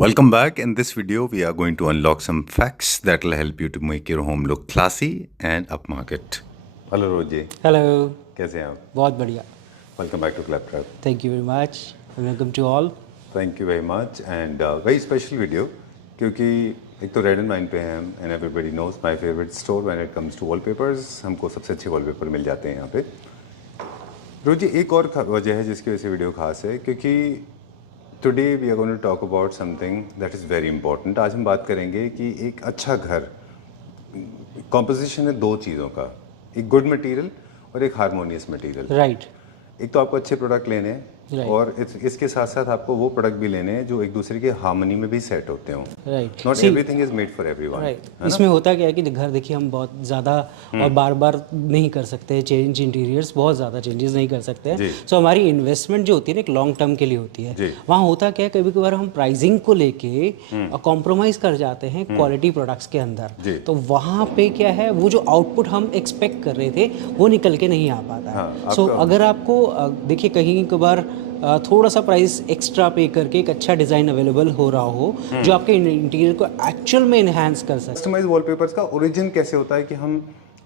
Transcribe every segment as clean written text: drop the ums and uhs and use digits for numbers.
Welcome back. In this video, we are going to unlock some facts that will help you to make your home look classy and upmarket. Hello, Roji. Hello कैसे हैं आप? बहुत बढ़िया Welcome back to Claptrap. Thank you very much welcome to all Thank you very much and very special video क्योंकि एक तो red and wine पे हैं हम and everybody knows my favorite store when it comes to wallpapers. हमको सबसे अच्छे wallpaper मिल जाते हैं यहाँ पे. रोजी एक और वजह है जिसकी वजह से वीडियो खास है क्योंकि today we are going to talk about something that is very important. आज हम बात करेंगे कि एक अच्छा घर कॉम्पोजिशन है दो चीज़ों का, एक गुड मटेरियल और एक हारमोनियस मटेरियल. राइट एक तो आपको अच्छे प्रोडक्ट लेने हैं और इसके साथ साथ आपको वो प्रोडक्ट भी लेने हैं जो एक दूसरे के हार्मनी में भी सेट होते हों. Right not everything is made for everyone. Right इसमें होता क्या है कि घर देखिए हम बहुत ज़्यादा और बार बार नहीं कर सकते चेंज इंटीरियर्स, बहुत ज़्यादा चेंजेस नहीं कर सकते हैं. सो हमारी इन्वेस्टमेंट जो होती है ना एक लॉन्ग टर्म के लिए होती है. वहाँ होता क्या है कभी कभार हम प्राइसिंग को लेके कॉम्प्रोमाइज़ कर जाते हैं क्वालिटी प्रोडक्ट्स के अंदर. तो वहाँ पे क्या है वो जो आउटपुट हम एक्सपेक्ट कर रहे थे वो निकल के नहीं आ पाता है. सो अगर आपको देखिए कहीं कभार थोड़ा सा प्राइस एक्स्ट्रा पे करके एक अच्छा डिज़ाइन अवेलेबल हो रहा हो जो आपके इंटीरियर को एक्चुअल में इन्हांस कर सके. कस्टमाइज वॉलपेपर्स का ओरिजिन कैसे होता है कि हम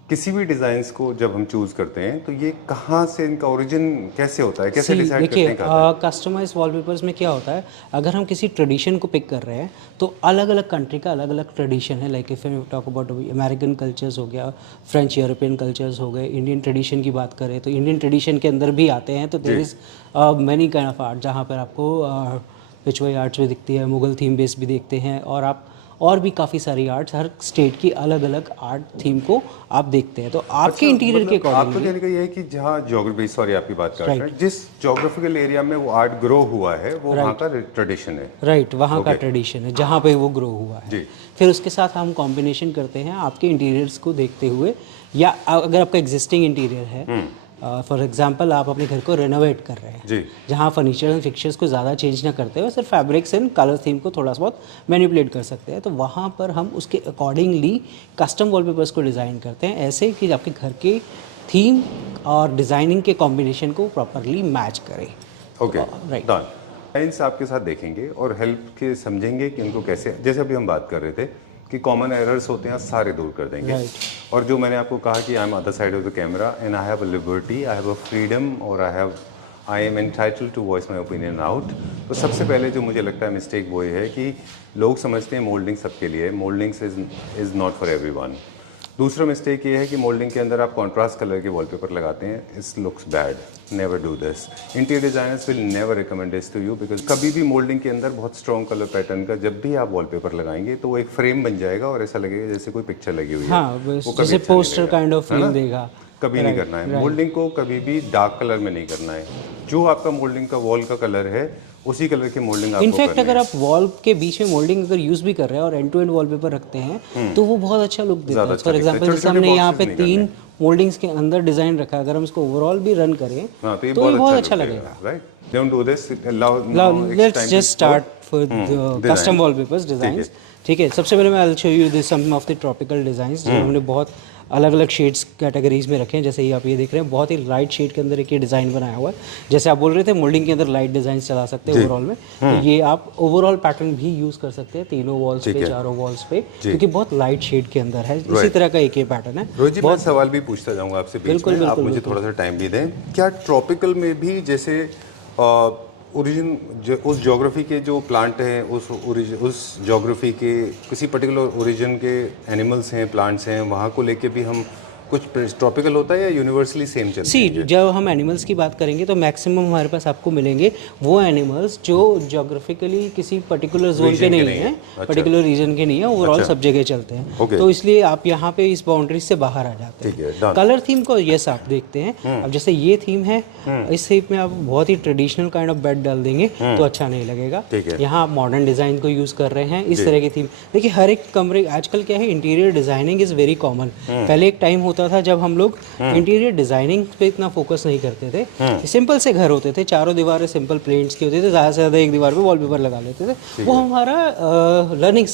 किसी भी डिजाइन्स को जब हम चूज करते हैं तो ये कहाँ से इनका ओरिजिन कैसे होता है, कैसे डिसाइड करते हैं? देखिए कस्टमाइज वॉलपेपर्स में क्या होता है, अगर हम किसी ट्रेडिशन को पिक कर रहे हैं तो अलग अलग कंट्री का अलग अलग ट्रेडिशन है. Like if you talk about American cultures हो गया, फ्रेंच यूरोपियन कल्चर्स हो गए, इंडियन ट्रेडिशन की बात करें तो इंडियन ट्रेडिशन के अंदर भी आते हैं. तो there is many kind of art जहाँ पर आपको पिछवाई आर्ट्स भी दिखती है, मुगल थीम बेस भी देखते हैं और भी काफ़ी सारी आर्ट्स, हर स्टेट की अलग अलग आर्ट थीम को आप देखते हैं. तो आपके इंटीरियर के अकॉर्डिंग आपको कहने का ये है कि जहाँ ज्योग्राफी, सॉरी आपकी बात कर रहे हैं, जिस ज्योग्राफिकल एरिया में वो आर्ट ग्रो हुआ है वो वहाँ का ट्रेडिशन है. राइट वहाँ का ट्रेडिशन है जहाँ पे वो ग्रो हुआ है. फिर उसके साथ हम कॉम्बिनेशन करते हैं आपके इंटीरियर्स को देखते हुए, या अगर आपका एग्जिस्टिंग इंटीरियर है फॉर एग्जांपल आप अपने घर को रेनोवेट कर रहे हैं जहाँ फर्नीचर एंड फिक्चर्स को ज़्यादा चेंज ना करते हुए सिर्फ फैब्रिक्स एंड कलर थीम को थोड़ा सा बहुत मैनिपुलेट कर सकते हैं. तो वहाँ पर हम उसके अकॉर्डिंगली कस्टम वॉलपेपर्स को डिज़ाइन करते हैं ऐसे कि आपके घर के थीम और डिज़ाइनिंग के कॉम्बिनेशन को प्रॉपरली मैच करें. Okay right. डिज़ाइंस आपके साथ देखेंगे और हेल्प के समझेंगे कि उनको कैसे, जैसे अभी हम बात कर रहे थे कि कॉमन एरर्स होते हैं सारे दूर कर देंगे. और जो मैंने आपको कहा कि I am other side of the camera and I have a liberty, I have a freedom और I am entitled to voice my opinion out. तो सबसे पहले जो मुझे लगता है मिस्टेक वो है कि लोग समझते हैं मोल्डिंग सबके लिए, mouldings is not for everyone. दूसरा मिस्टेक ये है कि मोल्डिंग के अंदर आप कॉन्ट्रास्ट कलर के वॉलपेपर लगाते हैं. It's looks bad. Never do this. Interior designers will never recommend this to you because कभी भी मोल्डिंग के अंदर बहुत स्ट्रॉन्ग कलर पैटर्न का जब भी आप वॉलपेपर लगाएंगे तो वो एक फ्रेम बन जाएगा और ऐसा लगेगा जैसे कोई पिक्चर लगी हुई है. वो जैसे पोस्टर काइंड ऑफ फील देगा. कभी नहीं करना है. मोल्डिंग को कभी भी डार्क कलर में नहीं करना है. जो आपका मोल्डिंग का वॉल का कलर है उसी कलर की मोल्डिंग आपको करनी है. इनफैक्ट अगर आप वॉल के बीच में मोल्डिंग अगर यूज भी कर रहे हैं और एंड टू एंड वॉलपेपर रखते हैं तो वो बहुत अच्छा लुक देता है. फॉर एग्जांपल जैसे हमने यहाँ पे 3 मोल्डिंग्स के अंदर डिजाइन रखा, अगर हम इसको ओवरऑल भी रन करें तो ये बहुत अच्छा लगेगा. Right. Don't do this. Let's just start with custom wallpapers designs. ठीक है, सबसे पहले मैं I will show you this some of the tropical designs जो हमने बहुत अलग अलग शेड्स कैटेगरीज में रखे हैं. जैसे ये आप ये देख रहे हैं बहुत ही लाइट शेड के अंदर एक ये डिज़ाइन बनाया हुआ है. जैसे आप बोल रहे थे मोल्डिंग के अंदर लाइट डिज़ाइन चला सकते हैं ओवरऑल में, तो ये आप ओवरऑल पैटर्न भी यूज़ कर सकते हैं तीनों वॉल्स पे, चारों वॉल्स पे, क्योंकि बहुत लाइट शेड के अंदर है. इसी तरह का एक ये पैटर्न है. रोजी मैं सवाल भी पूछता जाऊँगा आपसे बीच में, आप मुझे थोड़ा सा टाइम भी दें. क्या ट्रॉपिकल में भी जैसे ओरिजिन उस ज्योग्राफी के जो प्लांट हैं उस ज्योग्राफी के किसी पर्टिकुलर ओरिजिन के एनिमल्स हैं, प्लांट्स हैं, वहाँ को लेके भी हम कुछ ट्रॉपिकल होता है या यूनिवर्सली सेम चलता है? जब हम एनिमल्स की बात करेंगे तो मैक्सिमम हमारे पास आपको मिलेंगे वो एनिमल्स जो ज्योग्राफिकली किसी पर्टिकुलर जोन के नहीं है, पर्टिकुलर रीजन के नहीं है, ओवरऑल सब जगह चलते हैं. तो इसलिए आप यहाँ पे इस बाउंड्री से बाहर आ जाते हैं. कलर थीम को यस आप देखते हैं. अब जैसे ये थीम है, इस थीम में आप बहुत ही ट्रेडिशनल काइंड ऑफ बेड डाल देंगे तो अच्छा नहीं लगेगा. यहाँ आप मॉडर्न डिजाइन को यूज कर रहे हैं, इस तरह की थीम. देखिए हर एक कमरे आजकल क्या है, interior designing is very common. पहले एक टाइम होता होता था जब हम लोग इंटीरियर डिजाइनिंग पे इतना फोकस नहीं करते थे, सिंपल से घर होते थे, चारों दीवारें सिंपल प्लेन्स की होती थे, ज़्यादा से ज़्यादा एक दीवार पे वॉलपेपर लगा लेते थे, वो हमारा लर्निंग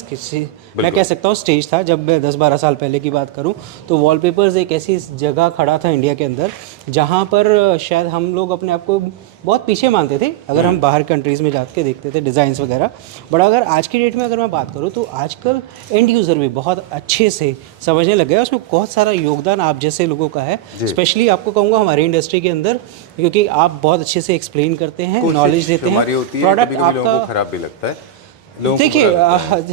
मैं कह सकता हूँ स्टेज था। जब मैं 10-12 साल पहले की बात करूँ तो वॉलपेपर्स एक ऐसी जगह खड़ा था इंडिया के अंदर जहाँ पर शायद हम लोग अपने आप को बहुत पीछे मानते थे अगर हम बाहर कंट्रीज़ में जाके देखते थे डिज़ाइंस वगैरह। बट अगर आज की डेट में अगर मैं बात करूँ तो आजकल एंड यूज़र भी बहुत अच्छे से समझने लग गया, उसमें बहुत सारा योगदान आप जैसे लोगों का है, स्पेशली आपको कहूँगा हमारी इंडस्ट्री के अंदर, क्योंकि आप बहुत अच्छे से एक्सप्लेन करते हैं, नॉलेज देते हैं, प्रोडक्ट आपका खराब भी लगता है। देखिए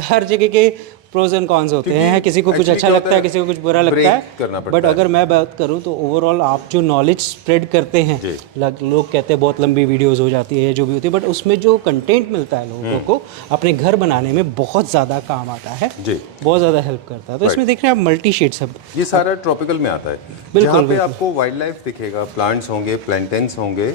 हर जगह के प्रोज एंड कॉन्स होते हैं, किसी को कुछ अच्छा लगता है, किसी को कुछ बुरा लगता है, बट अगर मैं बात करूं तो ओवरऑल आप जो नॉलेज स्प्रेड करते हैं, लोग कहते हैं बहुत लंबी वीडियोस हो जाती है जो भी होती है, बट उसमें जो कंटेंट मिलता है लोगों को अपने घर बनाने में बहुत ज़्यादा काम आता है, बहुत ज़्यादा हेल्प करता है। तो इसमें देख रहे हैं आप मल्टी शेड सब, ये सारा ट्रॉपिकल में आता है, बिल्कुल पे आपको वाइल्ड लाइफ दिखेगा, प्लांट्स होंगे, प्लांटेन्स होंगे,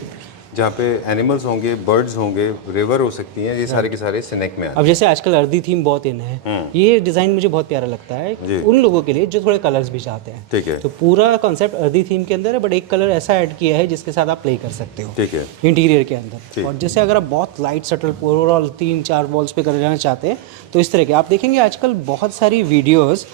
जहाँ पे एनिमल्स होंगे, बर्ड्स होंगे, रिवर हो सकती हैं, ये सारे के सारे स्नेक में आते हैं। अब जैसे आजकल अर्दी थीम बहुत इन है, ये डिज़ाइन मुझे बहुत प्यारा लगता है उन लोगों के लिए जो थोड़े कलर्स भी चाहते हैं। ठीक है। तो पूरा कॉन्सेप्ट अर्दी थीम के अंदर है, बट एक कलर ऐसा ऐड किया है जिसके साथ आप प्ले कर सकते हो, ठीक है, इंटीरियर के अंदर। और जैसे अगर आप बहुत लाइट सटल ओवरऑल 3-4 वॉल्स पे कर जाना चाहते हैं तो इस तरह के आप देखेंगे आजकल बहुत सारी वीडियोस,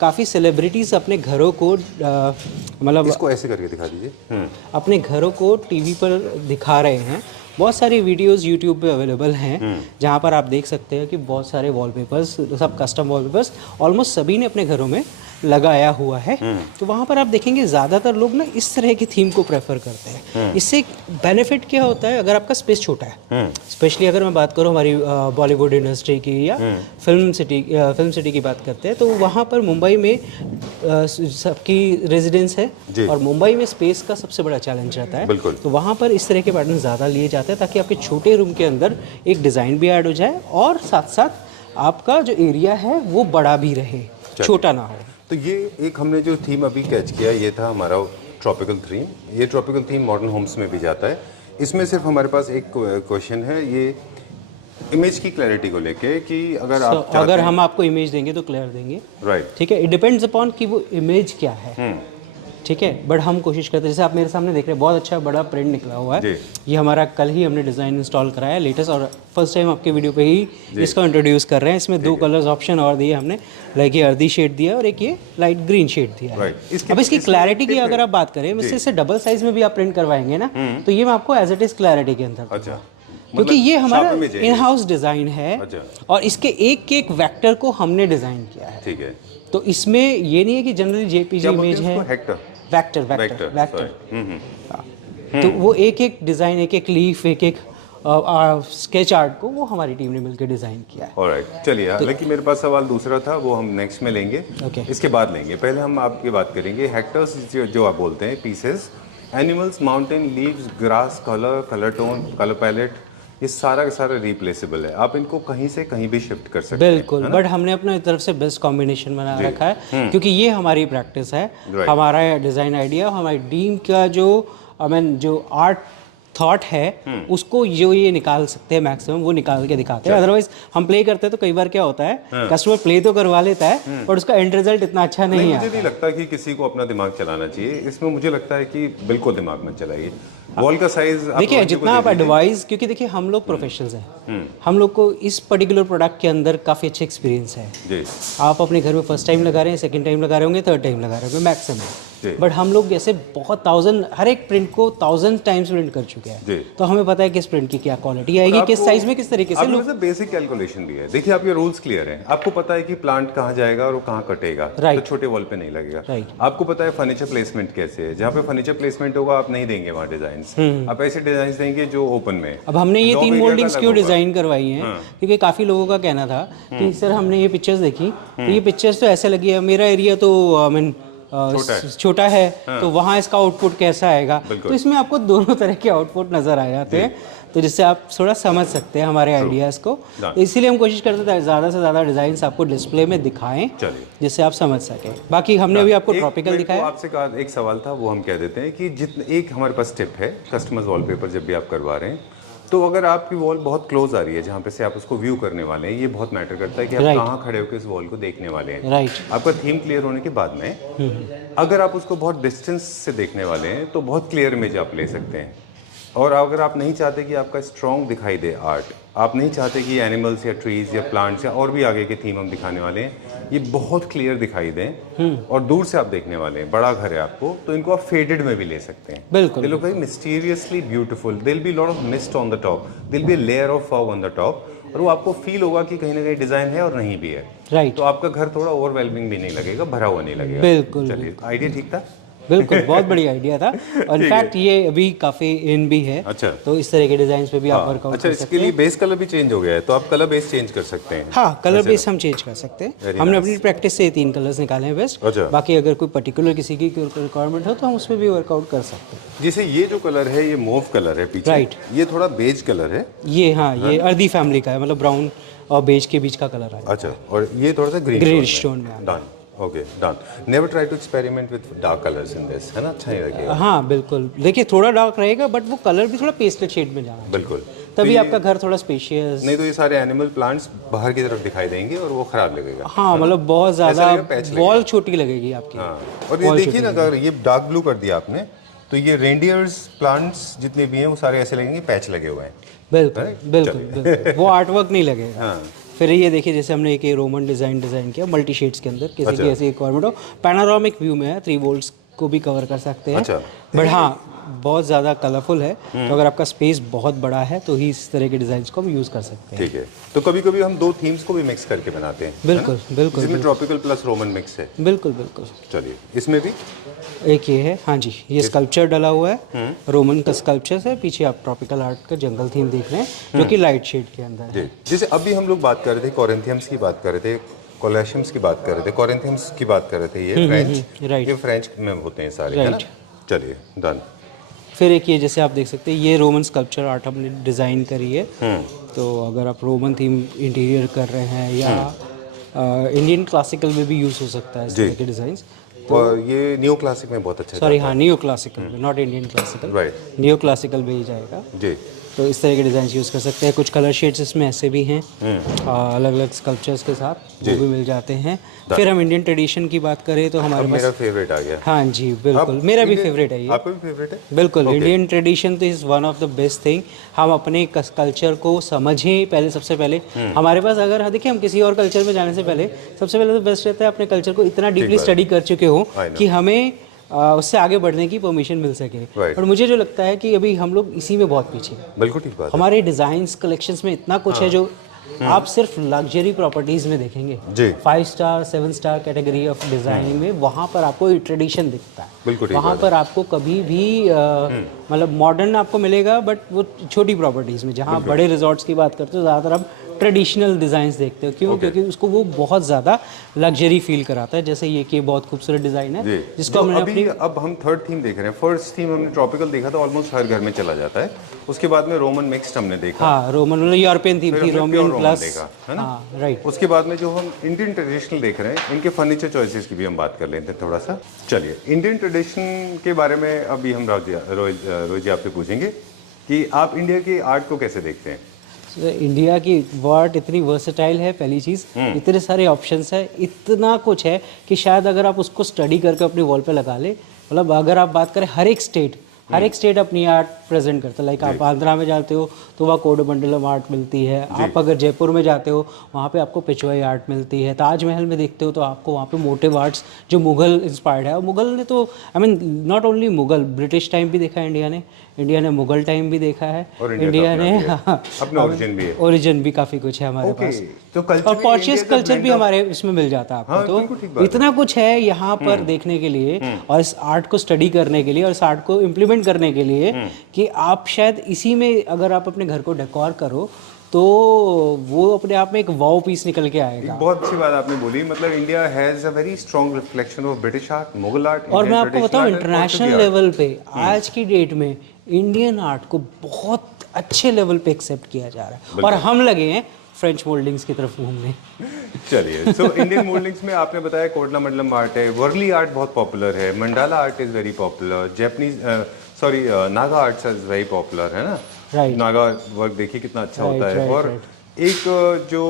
काफ़ी सेलिब्रिटीज अपने घरों को मतलब इसको ऐसे करके दिखा दीजिए, अपने घरों को टीवी पर दिखा रहे हैं। बहुत सारी वीडियोस यूट्यूब पे अवेलेबल हैं जहाँ पर आप देख सकते हैं कि बहुत सारे वॉलपेपर्स, सब कस्टम वॉलपेपर्स ऑलमोस्ट सभी ने अपने घरों में लगाया हुआ है। तो वहाँ पर आप देखेंगे ज़्यादातर लोग ना इस तरह की थीम को प्रेफर करते हैं। इससे बेनिफिट क्या होता है, अगर आपका स्पेस छोटा है, स्पेशली अगर मैं बात करूँ हमारी बॉलीवुड इंडस्ट्री की या फिल्म सिटी की बात करते हैं, तो वहाँ पर मुंबई में सबकी रेजिडेंस है और मुंबई में स्पेस का सबसे बड़ा चैलेंज रहता है। तो वहाँ पर इस तरह के पैटर्न ज़्यादा लिए जाते हैं ताकि आपके छोटे रूम के अंदर एक डिज़ाइन भी ऐड हो जाए और साथ साथ आपका जो एरिया है वो बड़ा भी रहे, छोटा ना हो। तो ये एक हमने जो थीम अभी कैच किया, ये था हमारा ट्रॉपिकल थीम। ये ट्रॉपिकल थीम मॉडर्न होम्स में भी जाता है। इसमें सिर्फ हमारे पास एक क्वेश्चन है, ये इमेज की क्लैरिटी को लेके कि अगर आप अगर हम आपको इमेज देंगे तो क्लियर देंगे, राइट, ठीक है, इट डिपेंड्स अपॉन कि वो इमेज क्या है, ठीक है। बट हम कोशिश करते हैं, जैसे आप मेरे सामने देख रहे हैं बहुत अच्छा बड़ा प्रिंट निकला हुआ है, ये हमारा कल ही हमने डिज़ाइन इंस्टॉल कराया है लेटेस्ट, और फर्स्ट टाइम आपके वीडियो पे ही इसको इंट्रोड्यूस कर रहे हैं। इसमें 2 कलर्स ऑप्शन और दिए हमने, लाइक ये अर्दी शेड दिया और एक ये लाइट ग्रीन शेड दिया है। अब इसकी क्लैरिटी की अगर आप बात करें, इससे डबल साइज में भी आप प्रिंट करवाएंगे ना, तो ये मैं आपको एज इट इज क्लैरिटी के अंदर, अच्छा, क्योंकि ये हमारा इन हाउस डिज़ाइन है और इसके एक एक वेक्टर को हमने डिज़ाइन किया है, ठीक है। तो इसमें ये नहीं है कि जनरली जेपीजी इमेज है, वेक्टर। तो वो एक एक डिज़ाइन, एक एक लीफ, एक एक स्केच आर्ट को वो हमारी टीम ने मिलकर डिज़ाइन किया है। ऑलराइट, चलिए, हालांकि मेरे पास सवाल दूसरा था, वो हम नेक्स्ट में लेंगे, इसके बाद लेंगे। पहले हम आपकी बात करेंगे हेक्टर्स जो आप बोलते हैं, pieces, animals, mountain, leaves, grass, colour tone, colour palette, ये सारा का सारा रिप्लेसेबल है, आप इनको कहीं से कहीं भी शिफ्ट कर सकते हैं। बिल्कुल, बट हमने अपने तरफ से बेस्ट कॉम्बिनेशन बना रखा है, क्योंकि ये हमारी प्रैक्टिस है, हमारा डिज़ाइन आइडिया, हमारी टीम का जो आर्ट थॉट है उसको जो ये निकाल सकते हैं मैक्सिमम, वो निकाल के दिखाते हैं। अदरवाइज हम प्ले करते हैं तो कई बार क्या होता है, कस्टमर प्ले तो करवा लेता है पर उसका एंड रिजल्ट इतना अच्छा नहीं है। मुझे नहीं लगता कि किसी को अपना दिमाग चलाना चाहिए इसमें, मुझे लगता है कि बिल्कुल दिमाग मत चलाइए। वॉल का साइज देखिए, जितना आप एडवाइस, क्योंकि देखिए हम लोग प्रोफेशनल्स हैं, हम लोग को इस पर्टिकुलर प्रोडक्ट के अंदर काफ़ी अच्छे एक्सपीरियंस है। आप अपने घर में फर्स्ट टाइम लगा रहे हैं, सेकंड टाइम लगा रहे होंगे, थर्ड टाइम लगा रहे होंगे मैक्सिमम, बट हम लोग जैसे बहुत 1000 हर एक प्रिंट को 1000 टाइम्स प्रिंट कर चुके हैं, तो हमें पता है किस प्रिंट की क्या क्वालिटी आएगी, किस साइज में किस तरीके से। लोग बेसिक कैलकुलेशन भी है, देखिए आपके रूल्स क्लियर हैं, आपको पता है कि प्लांट कहाँ जाएगा और वो कहाँ कटेगा, तो छोटे वॉल पे नहीं लगेगा। आपको पता है फर्नीचर प्लेसमेंट कैसे है, जहाँ पे फर्नीचर प्लेसमेंट होगा आप नहीं देंगे वहाँ डिजाइन, आप ऐसे डिजाइन देंगे जो ओपन में। अब हमने ये 3 मोल्डिंग्स क्यों डिजाइन करवाई हैं, क्योंकि काफी लोगों का कहना था कि सर हमने ये पिक्चर्स देखी, तो ये पिक्चर्स तो ऐसे लगी है, मेरा एरिया तो छोटा है, तो वहाँ इसका आउटपुट कैसा आएगा, तो इसमें आपको दोनों तरह के आउटपुट नजर आ जाते हैं, तो जिससे आप थोड़ा समझ सकते हैं हमारे आइडियाज़ को। तो इसीलिए हम कोशिश करते हैं ज़्यादा से ज़्यादा डिज़ाइंस आपको डिस्प्ले में दिखाएं, जिससे आप समझ सकें। बाकी हमने भी आपको ट्रॉपिकल दिखाया। आपसे कहा एक सवाल था, वो हम कह देते हैं कि जितने एक हमारे पास टिप है, कस्टमर्स वॉलपेपर जब भी आप करवा रहे हैं तो अगर आपकी वॉल बहुत क्लोज आ रही है जहाँ पे से आप उसको व्यू करने वाले हैं, ये बहुत मैटर करता है कि आप Right. कहाँ खड़े होकर इस वॉल को देखने वाले हैं। राइट आपका थीम क्लियर होने के बाद में अगर आप उसको बहुत डिस्टेंस से देखने वाले हैं तो बहुत क्लियर इमेज आप ले सकते हैं। और अगर आप नहीं चाहते कि आपका स्ट्रॉन्ग दिखाई दे आर्ट, आप नहीं चाहते कि एनिमल्स या ट्रीज या प्लांट्स या और भी आगे के थीम हम दिखाने वाले हैं ये बहुत क्लियर दिखाई दें और दूर से आप देखने वाले हैं, बड़ा घर है आपको, तो इनको आप फेडेड में भी ले सकते हैं। बिल्कुल they look very mysteriously beautiful, there will be lot of mist on the top, there will be a layer of fog on the top, और वो आपको फील होगा कि कहीं ना कहीं डिजाइन है और नहीं भी है। राइट तो आपका घर थोड़ा ओवरवेलमिंग भी नहीं लगेगा, भरा हुआ नहीं लगेगा। बिल्कुल चलिए, आइडिया ठीक था। बिल्कुल बहुत बढ़िया आइडिया था। और इनफैक्ट ये अभी काफी इन भी है। अच्छा। तो इस तरह के डिजाइन पे भी आप वर्कआउट अच्छा, कर इसके सकते लिए हैं। बेस कलर भी चेंज हो गया है, तो आप कलर बेस चेंज कर सकते हैं। हाँ, कलर बेस हम चेंज कर सकते हैं। Very हमने nice. अपनी प्रैक्टिस से 3 कलर्स निकाले हैं बेस्ट। अच्छा। बाकी अगर कोई पर्टिकुलर किसी की रिक्वायरमेंट हो तो हम उसमें भी वर्कआउट कर सकते हैं। जैसे ये जो कलर है ये मूव कलर है पीछे, Right. ये थोड़ा बेज कलर है। ये हाँ, ये अर्दी फैमिली का है, मतलब ब्राउन और बेज के बीच का कलर है। अच्छा, और ये थोड़ा सा ग्रीन ग्रे स्टोन में। Done, okay done. Never try to experiment with dark colours in this, है ना, अच्छा नहीं लगेगा। हाँ बिल्कुल, देखिए थोड़ा डार्क रहेगा बट वो कलर भी थोड़ा पेस्टल शेड में जाना, बिल्कुल, तभी तो आपका घर थोड़ा स्पेशियस। नहीं तो ये सारे एनिमल प्लांट्स बाहर की तरफ दिखाई देंगे और वो खराब लगेगा। हाँ, मतलब बहुत ज्यादा लगेगा पैच लगेगा। वॉल छोटी लगेगी आपकी। हाँ, और ये देखिए ना, अगर ये डार्क ब्लू कर दिया आपने तो ये रेंडियर्स प्लांट्स जितने भी हैं वो सारे ऐसे लगेंगे पैच लगे हुए हैं। बिल्कुल Right? बिल्कुल बिल्कुल, वो आर्ट वर्क नहीं लगेगा। हाँ, फिर ये देखिए जैसे हमने एक रोमन डिजाइन किया मल्टी शेड्स के अंदर, किसी अच्छा। की ऐसी रिक्वायरमेंट हो, पैनोरामिक व्यू में है, 3 वोल्ट्स को भी कवर कर सकते हैं। अच्छा। बट हाँ, बहुत ज़्यादा कलरफुल है, तो अगर आपका स्पेस बहुत बड़ा है तो ही इस तरह के डिजाइंस को हम यूज़ कर सकते हैं। ठीक है। तो कभी कभी हम 2 थीम्स को भी मिक्स करके बनाते हैं। बिल्कुल बिल्कुल इसमें ट्रॉपिकल प्लस रोमन मिक्स है। बिल्कुल बिल्कुल। चलिए, इसमें भी एक ये है, हाँ जी, ये स्कल्पचर डला हुआ है, रोमन का स्कल्पचर है। पीछे आप ट्रॉपिकल आर्ट का जंगल थीम देख रहे हैं जो कि लाइट शेड के अंदर है। जी, जैसे अभी हम लोग बात कर रहे थे कॉरिंथियम्स की बात कर रहे थे, कोलेशियम्स की बात कर रहे थे, कॉरिंथियम्स की बात कर रहे थे, ये फ्रेंच, राइट। ये फ्रेंच में होते हैं सारे, है ना। चलिए, डन। फिर एक ये जैसे आप देख सकते हैं, ये रोमन स्कल्पचर आर्ट हमने डिज़ाइन करी है। तो अगर आप रोमन थीम इंटीरियर कर रहे हैं या इंडियन क्लासिकल में भी यूज़ हो सकता है इस तरह के डिज़ाइंस। और ये न्यू क्लासिक में बहुत अच्छा सॉरी, हाँ, नियो क्लासिकल में, not Indian classical, right neo classical में ही जाएगा। जी। तो इस तरह के डिज़ाइन यूज़ कर सकते हैं। कुछ कलर शेड्स इसमें ऐसे भी हैं, अलग अलग स्कल्पचर्स के साथ वो भी मिल जाते हैं। फिर हम इंडियन ट्रेडिशन की बात करें तो हमारे पास, मेरा फेवरेट आ गया। हाँ जी बिल्कुल, मेरा भी फेवरेट है ये। आपका भी फेवरेट है? बिल्कुल, इंडियन ट्रेडिशन तो is one of the best thing. हम अपने कल्चर को समझें पहले, सबसे पहले हमारे पास, अगर देखिए हम किसी और कल्चर में जाने से पहले सबसे पहले तो बेस्ट रहता है अपने कल्चर को इतना डीपली स्टडी कर चुके हो कि हमें उससे आगे बढ़ने की परमिशन मिल सके। और मुझे जो लगता है कि अभी हम लोग इसी में बहुत पीछे हैं। बिल्कुल ठीक बात। हमारे डिज़ाइंस कलेक्शंस में इतना कुछ है जो आप सिर्फ लग्जरी प्रॉपर्टीज में देखेंगे, जी। 5 star 7 star category of designing में, वहाँ पर आपको ट्रेडिशन दिखता है। बिल्कुल ठीक वहाँ पर आपको कभी भी मतलब मॉडर्न आपको मिलेगा, बट वो छोटी प्रॉपर्टीज में। जहाँ बड़े रिजॉर्ट्स की बात करते हो ज़्यादातर आप ट्रेडिशनल डिज़ाइंस देखते हो। क्यों? क्योंकि उसको वो बहुत ज़्यादा लग्जरी फील कराता है। जैसे ये कि बहुत खूबसूरत डिज़ाइन है जिसको हमने अभी अब हम थर्ड थीम देख रहे हैं। फर्स्ट थीम हमने ट्रॉपिकल देखा था, ऑलमोस्ट हर घर में चला जाता है। उसके बाद में रोमन मिक्स्ड हमने देखा। हाँ, रोमन मतलब यूरोपियन थीम थी, रोमन प्लस देखा, है ना। हाँ, राइट। उसके बाद में जो हम इंडियन ट्रेडिशनल देख रहे हैं, इनके फर्नीचर चॉइसेस की भी हम बात कर लेते हैं थोड़ा सा। चलिए, इंडियन ट्रेडिशन के बारे में अभी हम रोहित जी आपसे पूछेंगे कि आप इंडिया की आर्ट को कैसे देखते हैं। इंडिया की आर्ट इतनी वर्सेटाइल है, पहली चीज़, इतने सारे ऑप्शंस है, इतना कुछ है कि शायद अगर आप उसको स्टडी करके अपनी वॉल पे लगा ले, मतलब अगर आप बात करें हर एक स्टेट अपनी आर्ट प्रेजेंट करता है। लाइक आप आंध्रा में जाते हो तो वहाँ कोडमंडलम आर्ट मिलती है। आप अगर जयपुर में जाते हो वहाँ पे आपको पिछवाई आर्ट मिलती है। ताजमहल में देखते हो तो आपको वहाँ पे मोटिव आर्ट्स जो मुगल इंस्पायर्ड है। और मुगल ने तो I mean not only Mughal, British time भी देखा है इंडिया ने मुगल टाइम भी देखा है। और इंडिया ने अपना ओरिजिन भी है, ओरिजिन भी काफ़ी कुछ है हमारे पास। तो और पॉर्चियस कल्चर भी हमारे इसमें मिल जाता है आपको। तो इतना कुछ है यहाँ पर देखने के लिए और इस आर्ट को स्टडी करने के लिए और इस आर्ट को इम्प्लीमेंट करने के लिए कि आप शायद इसी में अगर आप अपने घर को डेकोर करो तो वो अपने आप में एक वाव पीस निकल के आएगा। बहुत अच्छी बात आपने बोली। मतलब India has a very strong reflection of British art, Mughal art. और मैं आपको बताऊं, इंटरनेशनल लेवल पे आज की डेट में इंडियन आर्ट को बहुत अच्छे लेवल पे एक्सेप्ट किया जा रहा है और हम लगे हैं फ्रेंच मोल्डिंग्स की तरफ घूमने। चलिए, सो इंडियन मोल्डिंग्स में आपने बताया कोडलामंडलम आर्ट है, वर्ली आर्ट बहुत पॉपुलर है, mandala art is very popular, Japanese Naga arts is very popular, है ना। Right. नागा वर्क देखिए कितना अच्छा Right, होता है। right, और एक जो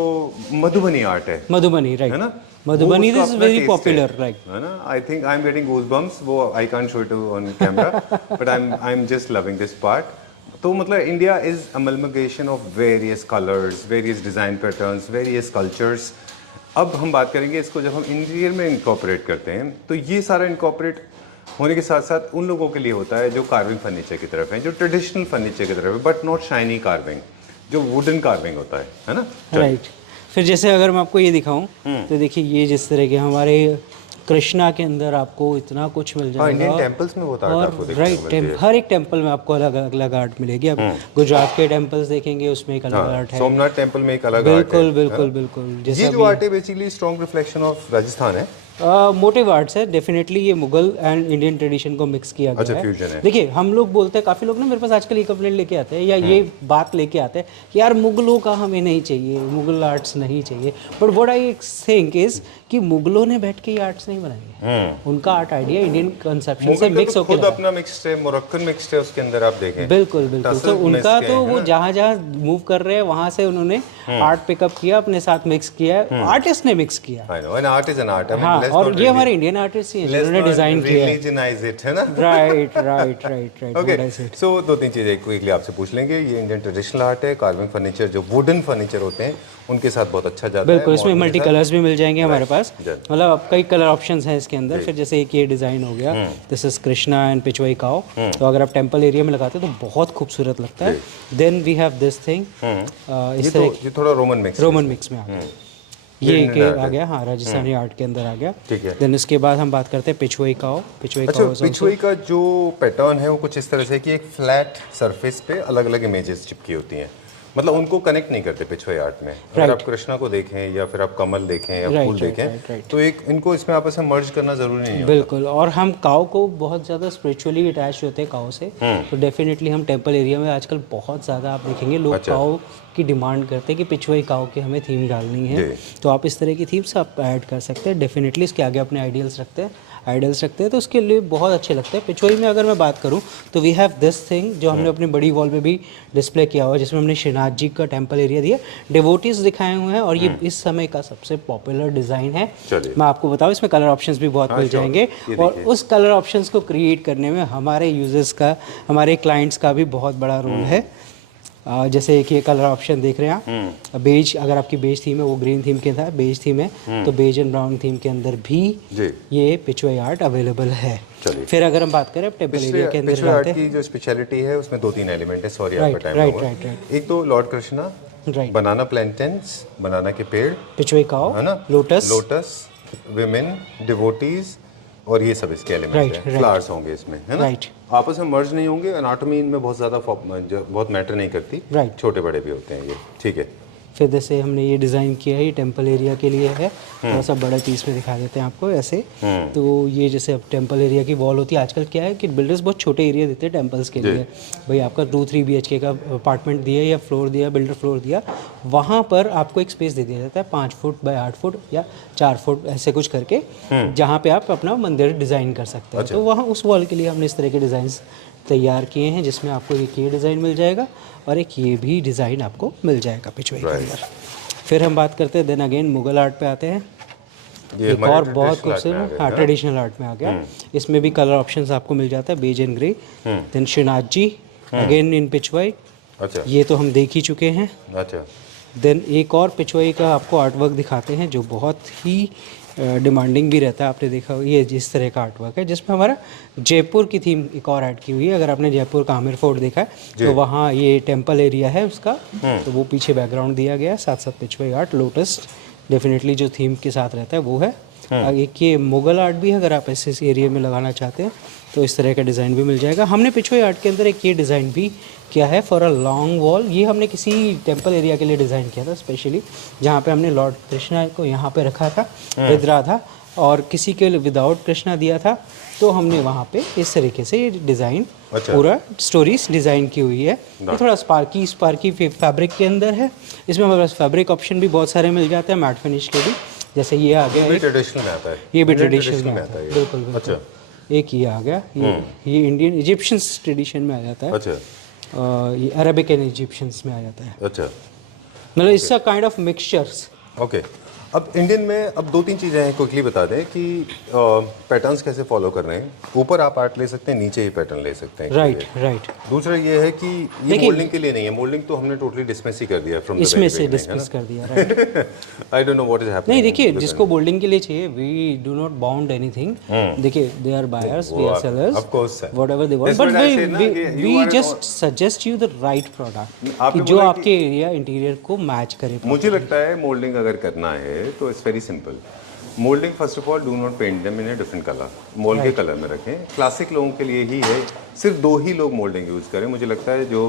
मधुबनी आर्ट है, मधुबनी, राइट, है ना, मधुबनी वो उसका इज अपना वेरी taste पॉपुलर, राइट। है ना। I think I am getting goosebumps, वो I can't show it on camera but I am just loving this part. तो मतलब India is amalgamation of various colours, various design patterns, various cultures. अब हम बात करेंगे इसको जब हम इंटीरियर में इनकॉर्पोरेट करते हैं, तो ये सारा इनकॉर्पोरेट होने के साथ साथ उन लोगों के लिए होता है जो कार्विंग फर्नीचर की तरफ है, जो ट्रेडिशनल फर्नीचर की तरफ है, बट नॉट शाइनी कार्विंग, जो वुडन कार्विंग होता है ना। राइट। फिर जैसे अगर मैं आपको ये दिखाऊं तो देखिए ये जिस तरह के हमारे कृष्णा के अंदर आपको इतना कुछ मिल जाएगा। इंडियन टेम्पल्स में होता है और आपको देखने को राइट, मिलती है। हर एक टेम्पल में आपको अलग अलग आर्ट मिलेगी। अब गुजरात के टेम्पल्स देखेंगे उसमें एक अलग आर्ट है। सोमनाथ टेम्पल में एक अलग आर्ट है। बिल्कुल बिल्कुल बिल्कुल। ये जैसे जो आर्ट है basically strong reflection of Rajasthan है। मोटिव आर्ट्स है डेफिनेटली। ये मुगल एंड इंडियन ट्रेडिशन को मिक्स किया गया है। फ्यूजन है। देखिए हम लोग बोलते हैं, काफ़ी लोग ना मेरे पास आजकल ये कंप्लेंट लेके आते हैं या ये बात लेके आते हैं कि यार मुगलों का हमें नहीं चाहिए, मुगल आर्ट्स नहीं चाहिए। But what I think is कि मुगलों ने बैठ के ये आर्ट्स नहीं बनाए, उनका आर्ट आइडिया इंडियन कंसेप्शन से मिक्स होकर खुद अपना मिक्स्ड है, मोरक्कन मिक्स्ड है उसके अंदर, आप देखें। बिल्कुल बिल्कुल। तो उनका तो वो जहाँ जहाँ मूव कर रहे हैं वहाँ से उन्होंने आर्ट पिकअप किया, अपने साथ मिक्स किया है, आर्टिस्ट ने मिक्स किया। I know, an art is an art. हाँ, और ये हमारे इंडियन आर्टिस्ट ही हैं जिन्होंने डिजाइन किया है। रिलीजनाइज इट, है ना। Right right right right. Okay, so दो तीन चीजें क्विकली आपसे पूछ लेंगे। ये इंडियन ट्रेडिशनल आर्ट है, कार्विंग फर्नीचर जो वुडन फर्नीचर होते हैं उनके साथ बहुत अच्छा जाता है। बिल्कुल, इसमें मल्टी कलर्स भी मिल जाएंगे हमारे पास, मतलब अब कई कलर ऑप्शंस हैं इसके अंदर। फिर जैसे एक ये डिज़ाइन हो गया, this is Krishna and pichhwai cow, तो अगर आप टेम्पल एरिया में लगाते हैं तो बहुत खूबसूरत लगता है। Then we have this thing, इस तरह ये थोड़ा रोमन मिक्स में आ गया, ये एक आ गया, हाँ राजस्थानी आर्ट के अंदर आ गया। ठीक है। देन उसके बाद हम बात करते हैं पिछवाई काओ। अच्छा, पिछवाई का जो पैटर्न है वो कुछ इस तरह से कि एक फ्लैट सरफेस पे अलग अलग इमेजेस चिपकी होती हैं, मतलब उनको कनेक्ट नहीं करते पिछवाई आर्ट में। अगर आप कृष्णा को देखें या फिर आप कमल देखें या फूल देखें, तो एक इनको इसमें आपस में मर्ज करना जरूरी नहीं है। बिल्कुल, और हम काओ को बहुत ज़्यादा स्पिरिचुअली अटैच होते हैं काओ से, तो डेफिनेटली हम टेम्पल एरिया में आजकल बहुत ज़्यादा आप देखेंगे लोग काओ की डिमांड करते हैं कि पिछवाई काओ की हमें थीम डालनी है, तो आप इस तरह की थीम्स आप ऐड कर सकते हैं। डेफिनेटली इसके आगे अपने आइडियल्स रखते हैं, तो उसके लिए बहुत अच्छे लगते हैं। पिछवाई में अगर मैं बात करूं तो वी हैव दिस थिंग जो हमने अपनी बड़ी वॉल पे भी डिस्प्ले किया हुआ है, जिसमें हमने श्रीनाथ जी का टेम्पल एरिया दिया, डिवोटीज दिखाए हुए हैं, और ये इस समय का सबसे पॉपुलर डिज़ाइन है। मैं आपको बताऊं, इसमें कलर ऑप्शंस भी बहुत मिल जाएंगे, और उस कलर ऑप्शंस को क्रिएट करने में हमारे यूजर्स का, हमारे क्लाइंट्स का भी बहुत बड़ा रोल है। जैसे एक ये कलर ऑप्शन देख रहे हैं आप, बेज, अगर आपकी बेज थीम है, वो ग्रीन थीम के था, बेज थीम है, तो बेज एंड ब्राउन थीम के अंदर भी ये पिछवाई आर्ट अवेलेबल है। फिर अगर हम बात करें टेम्पल एरिया के अंदर, पिछवाई आर्ट की जो स्पेशलिटी है उसमें दो तीन एलिमेंट है। सॉरी आपका टाइम हुआ। एक तो लॉर्ड कृष्णा, बनाना प्लैंटेन्स, बनाना के पेड़, पिछवाई काओ, है ना, लोटस, विमेन, डिवोटीज, और ये सब इसके एलिमेंट हैं। फ्लावर्स होंगे इसमें, है ना, आपस में मर्ज नहीं होंगे। एनाटॉमी इनमें बहुत ज़्यादा बहुत मैटर नहीं करती, छोटे बड़े भी होते हैं ये, ठीक है। फिर जैसे हमने ये डिज़ाइन किया है, ये टेम्पल एरिया के लिए है, थोड़ा सा बड़ा पीस में दिखा देते हैं आपको ऐसे। तो ये जैसे अब टेम्पल एरिया की वॉल होती है, आजकल क्या है कि बिल्डर्स बहुत छोटे एरिया देते हैं टेम्पल्स के लिए। भाई आपका 2-3 BHK का अपार्टमेंट दिया या फ्लोर दिया, बिल्डर फ्लोर दिया, वहाँ पर आपको एक स्पेस दे दिया जाता है 5 फुट बाय 8 फुट या 4 फुट ऐसे कुछ करके, जहाँ पे आप अपना मंदिर डिज़ाइन कर सकते हैं। तो वहाँ उस वॉल के लिए हमने इस तरह के डिज़ाइन तैयार किए हैं, जिसमें आपको एक ये डिज़ाइन मिल जाएगा और एक ये भी डिज़ाइन आपको मिल जाएगा पिछवाई के अंदर। फिर हम बात करते हैं देन अगेन मुगल आर्ट पे आते हैं। एक और बहुत खूबसूरत, हाँ ट्रेडिशनल आर्ट में आ गया। इसमें भी कलर ऑप्शंस आपको मिल जाता है, beige and grey. Then Shrinath ji again in Pichhwai, ये तो हम देख ही चुके हैं। देन एक और पिछवाई का आपको आर्ट वर्क दिखाते हैं जो बहुत ही डिमांडिंग भी रहता है। आपने देखा ये जिस तरह का आर्ट वर्क है, जिसमें हमारा जयपुर की थीम एक और ऐड की हुई है। अगर आपने जयपुर का आमिर फोर्ट देखा है तो वहाँ ये टेम्पल एरिया है उसका, तो वो पीछे बैकग्राउंड दिया गया है। साथ साथ पिछवाई आर्ट, लोटस डेफिनेटली जो थीम के साथ रहता है वो है। एक ये मुगल आर्ट भी है, अगर आप ऐसे एरिया में लगाना चाहते हैं तो इस तरह का डिज़ाइन भी मिल जाएगा। हमने पिछवाई आर्ट के अंदर एक ये डिज़ाइन भी किया है फॉर अ लॉन्ग वॉल। ये हमने किसी टेम्पल एरिया के लिए डिज़ाइन किया था स्पेशली, जहाँ पे हमने लॉर्ड कृष्णा को यहाँ पे रखा था विद राधा, और किसी के विदाउट कृष्णा दिया था, तो हमने वहाँ पे इस तरीके से ये डिज़ाइन पूरा स्टोरीज डिज़ाइन की हुई है। ये थोड़ा स्पार्की फैब्रिक के अंदर है। इसमें हमारे पास फैब्रिक ऑप्शन भी बहुत सारे मिल जाते हैं, मैट फिनिश के भी। जैसे ये आ गया, ये ट्रेडिशनल में आता है, ये भी ट्रेडिशनल में आता है, बिल्कुल। अच्छा, एक ये आ गया, ये इंडियन इजिप्शियन ट्रेडिशन में आ जाता है। अच्छा, ये अरेबिक एंड इजिप्शियंस में आ जाता है। अच्छा, मतलब it's a kind of mixtures. Okay. अब इंडियन में अब 2-3 चीज़ें हैं, क्विकली बता दें कि पैटर्न्स कैसे फॉलो कर रहे हैं। ऊपर आप आर्ट ले सकते हैं, नीचे ही पैटर्न ले सकते हैं। Right right. दूसरा ये है कि ये मोल्डिंग के लिए नहीं है, मोल्डिंग तो हमने टोटली डिसमिस ही कर दिया फ्रॉम द इसमें से डिस्मिस कर दिया, right. I don't know what is happening. नहीं देखिए, जिसको बोल्डिंग के लिए चाहिए, we do not bound anything. देखिए, they are buyers, we are sellers, of course whatever they want, but we just suggest you the right product कि जो आपके एरिया इंटीरियर को मैच करे। मुझे लगता है मोल्डिंग अगर करना है तो it's very simple. Moulding first of all do not paint them in a different colour, mould के कलर में रखें। क्लासिक लोगों के लिए ही है, सिर्फ 2 ही लोग मोल्डिंग यूज़ करें मुझे लगता है, जो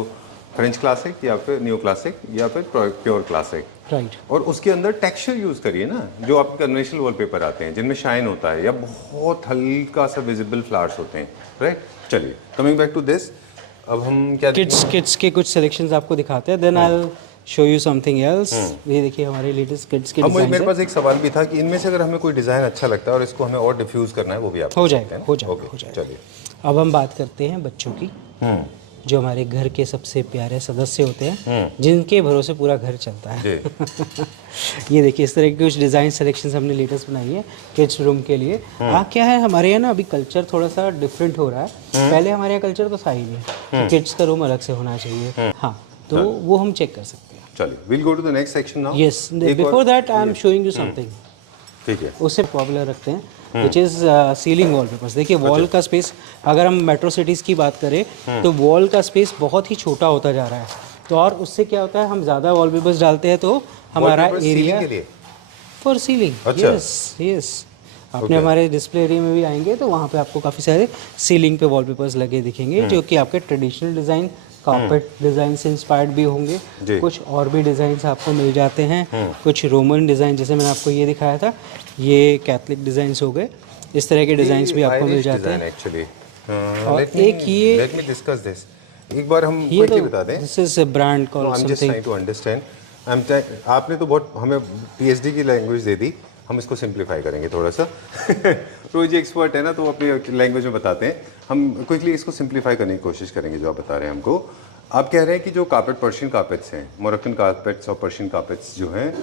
फ्रेंच क्लासिक या फिर न्यू क्लासिक या फिर प्योर क्लासिक, राइट। और उसके अंदर टेक्सचर यूज़ करिए ना, जो आपके कन्वेंशनल वॉलपेपर आते हैं जिनमें शाइन होता है या बहुत हल्का सा विजिबल फ्लावर्स होते हैं, राइट। चलिए, कमिंग बैक टू दिस, अब हम क्या किड्स के कुछ सिलेक्शंस आपको दिखाते हैं, then I will show you something else. ये देखिए हमारे लेटेस्ट किड्स के डिजाइन। मेरे पास एक सवाल भी था कि इनमें से अगर हमें कोई डिज़ाइन अच्छा लगता है और इसको हमें और डिफ्यूज़ करना है, वो भी आप हो जाएगा, हो जाएगा। चलिए, अब हम बात करते हैं बच्चों की, जो हमारे घर के सबसे प्यारे सदस्य होते हैं, जिनके भरोसे पूरा घर चलता है। ये देखिए, इस तरह की कुछ डिज़ाइन सिलेक्शंस हमने लेटेस्ट बनाई है किड्स रूम के लिए। क्या है, हमारे यहाँ ना अभी कल्चर थोड़ा सा डिफरेंट हो रहा है। पहले हमारे यहाँ कल्चर तो था ही नहीं, किड्स का रूम अलग से होना चाहिए। हाँ, तो वो हम चेक कर सकते हैं। चलिए, we'll go to the next section now. Yes, before that I am showing you something. ठीक है। उससे पॉपुलर रखते हैं, विच इज़ सीलिंग वॉलपेपर्स। देखिए, वॉल का स्पेस, अगर हम मेट्रो सिटीज़ की बात करें तो वॉल का स्पेस बहुत ही छोटा होता जा रहा है। तो और उससे क्या होता है, हम ज़्यादा वॉलपेपर्स डालते हैं तो हमारा एरिया फॉर सीलिंग। यस, आपने हमारे डिस्प्ले एरिया में भी आएंगे तो वहाँ पे आपको काफ़ी सारे सीलिंग पे वॉलपेपर्स लगे दिखेंगे, जो कि आपके ट्रेडिशनल डिज़ाइन, कार्पेट डिज़ाइन से इंस्पायर्ड भी होंगे। कुछ और भी डिज़ाइंस आपको मिल जाते हैं, कुछ रोमन डिज़ाइन, जैसे मैंने आपको ये दिखाया था, ये कैथलिक डिज़ाइंस हो गए। इस तरह के डिज़ाइंस भी आपको मिल जाते हैं एक्चुअली। और एक ये, लेट मी डिस्कस दिस, एक बार हम ये तो बता दें, this is a brand called something. I am just trying to understand. आपने तो बहुत हमें पीएचडी की लैंग्वेज दे दी, हम इसको सिंप्लीफाई करेंगे थोड़ा सा। रोज एक्सपर्ट है ना, तो अपनी लैंग्वेज में बताते हैं। हम क्विकली इसको सिंप्लीफाई करने की कोशिश करेंगे जो आप बता रहे हैं हमको। आप कह रहे हैं कि जो कार्पेट, पर्शियन कार्पेट्स हैं, मोरक्कन कार्पेट्स और पर्शियन कार्पेट्स जो हैं,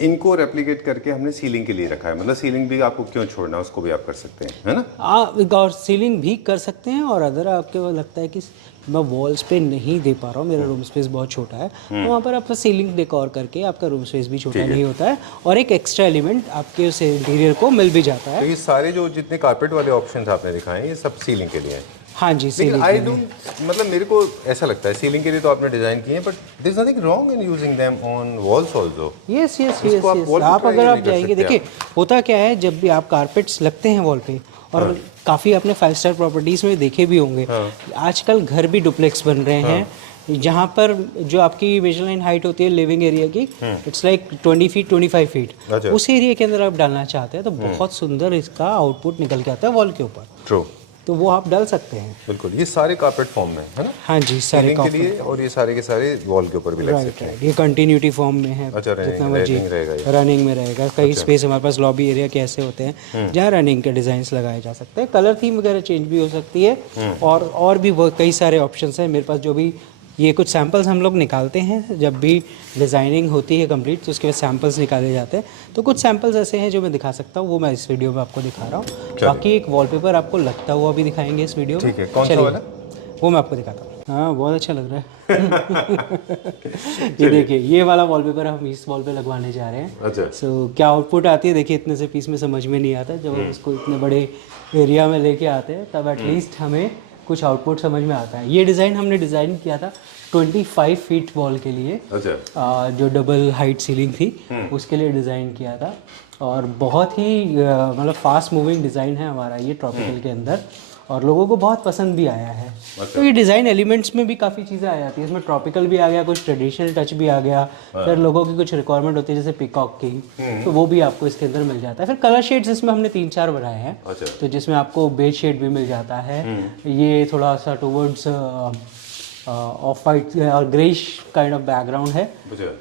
इनको रेप्लिकेट करके हमने सीलिंग के लिए रखा है। मतलब सीलिंग भी आपको क्यों छोड़ना, उसको भी आप कर सकते हैं, है ना। और सीलिंग भी कर सकते हैं, और अगर आपको लगता है कि मैं वॉल्स पे नहीं दे पा रहा हूँ, मेरा रूम स्पेस बहुत छोटा है, तो वहाँ पर आप सीलिंग डेकोर करके आपका रूम स्पेस भी छोटा नहीं होता है, और एक एक्स्ट्रा एलिमेंट आपके उस इंटीरियर को मिल भी जाता है। तो ये सारे जो जितने कार्पेट वाले ऑप्शंस आपने दिखाए हैं, ये सब सीलिंग के लिए हैं। हाँ जी, सीलिंग आई डोंट, मतलब मेरे को ऐसा लगता है सीलिंग के लिए तो आपने डिजाइन किए हैं, but there is nothing wrong in using them on walls also. Yes, आप अगर आप जाएंगे, देखिए होता क्या है, जब भी आप कारपेट्स लगते हैं वॉल पे, और काफ़ी आपने 5 स्टार प्रॉपर्टीज़ में देखे भी होंगे, आजकल घर भी डुप्लेक्स बन रहे हैं, जहाँ पर जो आपकी मेजर लाइन हाइट होती है लिविंग एरिया की, इट्स लाइक 20 फीट 25 फीट, उस एरिया के अंदर आप डालना चाहते हैं तो बहुत सुंदर इसका आउटपुट निकल के आता है वॉल के ऊपर। ट्रू, तो वो आप डाल सकते हैं। बिल्कुल, ये सारे कार्पेट फॉर्म में है ना। हाँ जी, सारे के लिए, और ये सारे के सारे वॉल के ऊपर भी लग सकते हैं। ये कंटिन्यूटी फॉर्म में है। अच्छा, जितना मर्जी रनिंग में रहेगा। कई स्पेस हमारे पास लॉबी एरिया के ऐसे होते हैं जहाँ रनिंग के डिजाइन्स लगाए जा सकते हैं। कलर थीम वगैरह चेंज भी हो सकती है, और भी कई सारे ऑप्शंस हैं मेरे पास। जो भी ये कुछ सैम्पल्स हम लोग निकालते हैं, जब भी डिज़ाइनिंग होती है कंप्लीट तो उसके बाद सैम्पल्स निकाले जाते हैं। तो कुछ सैम्पल्स ऐसे हैं जो मैं दिखा सकता हूँ, वो मैं इस वीडियो में आपको दिखा रहा हूँ। बाकी एक वॉलपेपर आपको लगता हुआ भी दिखाएंगे इस वीडियो में। ठीक है, कौन सा वाला? वो मैं आपको दिखाता हूँ। हाँ, बहुत अच्छा लग रहा है। ये देखिए, ये वाला वॉलपेपर हम इस वॉल पे लगवाने जा रहे हैं। अच्छा। सो क्या आउटपुट आती है देखिए, इतने से पीस में समझ में नहीं आता। जब हम इसको इतने बड़े एरिया में लेके आते हैं तब एटलीस्ट हमें कुछ आउटपुट समझ में आता है। ये डिज़ाइन हमने डिज़ाइन किया था 25 फीट वॉल के लिए। अच्छा। जो डबल हाइट सीलिंग थी उसके लिए डिज़ाइन किया था, और बहुत ही मतलब फास्ट मूविंग डिज़ाइन है हमारा ये ट्रॉपिकल के अंदर, और लोगों को बहुत पसंद भी आया है। तो ये डिज़ाइन एलिमेंट्स में भी काफ़ी चीज़ें आ जाती है। इसमें ट्रॉपिकल भी आ गया, कुछ ट्रेडिशनल टच भी आ गया, फिर लोगों की कुछ रिक्वायरमेंट होती है जैसे पिकॉक की, तो वो भी आपको इसके अंदर मिल जाता है। फिर कलर शेड्स इसमें हमने 3-4 बनाए हैं। तो जिसमें आपको बेज शेड भी मिल जाता है, ये थोड़ा सा टुवर्ड्स ऑफ वाइट और ग्रेइश काइंड ऑफ बैकग्राउंड है,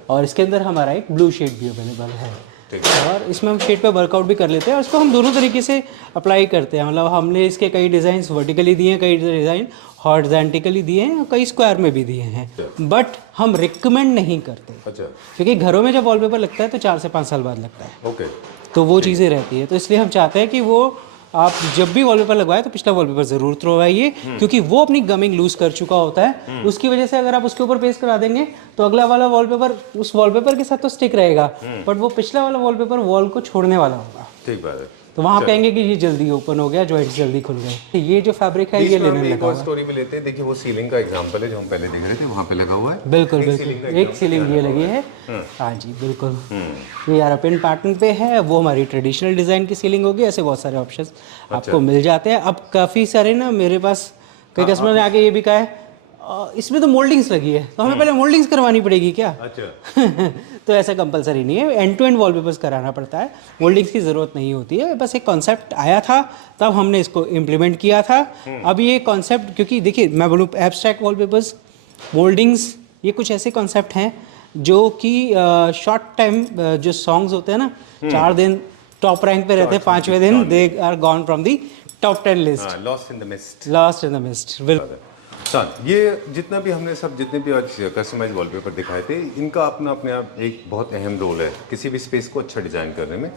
और इसके अंदर हमारा एक ब्लू शेड भी अवेलेबल है। और इसमें हम शेड पे वर्कआउट भी कर लेते हैं और इसको हम दोनों तरीके से अप्लाई करते हैं। मतलब हमने इसके कई डिज़ाइन वर्टिकली दिए हैं, कई डिज़ाइन हॉरिजॉन्टली दिए हैं और कई स्क्वायर में भी दिए हैं, बट हम रिकमेंड नहीं करते। अच्छा। क्योंकि घरों में जब वॉलपेपर लगता है तो 4 से 5 साल बाद लगता है। ओके। तो वो चीज़ें रहती है, तो इसलिए हम चाहते हैं कि वो आप जब भी वॉलपेपर लगवाए तो पिछला वॉलपेपर जरूर थ्रोवाइए, क्योंकि वो अपनी गमिंग लूज कर चुका होता है। उसकी वजह से अगर आप उसके ऊपर पेस्ट करा देंगे तो अगला वाला वॉलपेपर उस वॉलपेपर के साथ तो स्टिक रहेगा, बट वो पिछला वाला वॉलपेपर वॉल को छोड़ने वाला होगा। ठीक बात है। तो वहाँ कहेंगे कि ये जल्दी ओपन हो गया, जॉइंट्स जल्दी खुल गए। ये जो फैब्रिक है ये लेने लगा हुआ है। स्टोरी में लेते हैं, देखिए वो सीलिंग का एग्जांपल है जो हम पहले देख रहे थे, वहाँ पे लगा हुआ है। बिल्कुल बिल्कुल, एक सीलिंग ये लगी है। हाँ जी बिल्कुल, ये यूरोपियन पैटर्न पे है, वो हमारी ट्रेडिशनल डिज़ाइन की सीलिंग होगी। ऐसे बहुत सारे ऑप्शंस आपको मिल जाते हैं। अब काफ़ी सारे ना मेरे पास कई कस्टमर ने आके ये भी कहा है इसमें तो मोल्डिंग्स लगी है, तो हमें पहले मोल्डिंग्स करवानी पड़ेगी क्या? अच्छा। तो ऐसा कंपलसरी नहीं है, एंड टू एंड वॉलपेपर्स कराना पड़ता है, मोल्डिंग्स की ज़रूरत नहीं होती है। बस एक कॉन्सेप्ट आया था तब हमने इसको इम्प्लीमेंट किया था। अब ये कॉन्सेप्ट, क्योंकि देखिए मैं बोलूँ एब्स्ट्रैक्ट वॉलपेपर्स, मोल्डिंग्स, ये कुछ ऐसे कॉन्सेप्ट हैं जो कि शॉर्ट टाइम जो सॉन्ग्स होते हैं ना, 4 दिन टॉप रैंक पे रहते हैं, 5वें दिन they are gone from the top 10 list, lost in the mist. Lost in the mist. ये जितना भी हमने जितने भी आज कस्टमाइज वॉलपेपर दिखाए थे, इनका अपने आप एक बहुत अहम रोल है किसी भी स्पेस को अच्छा डिजाइन करने में,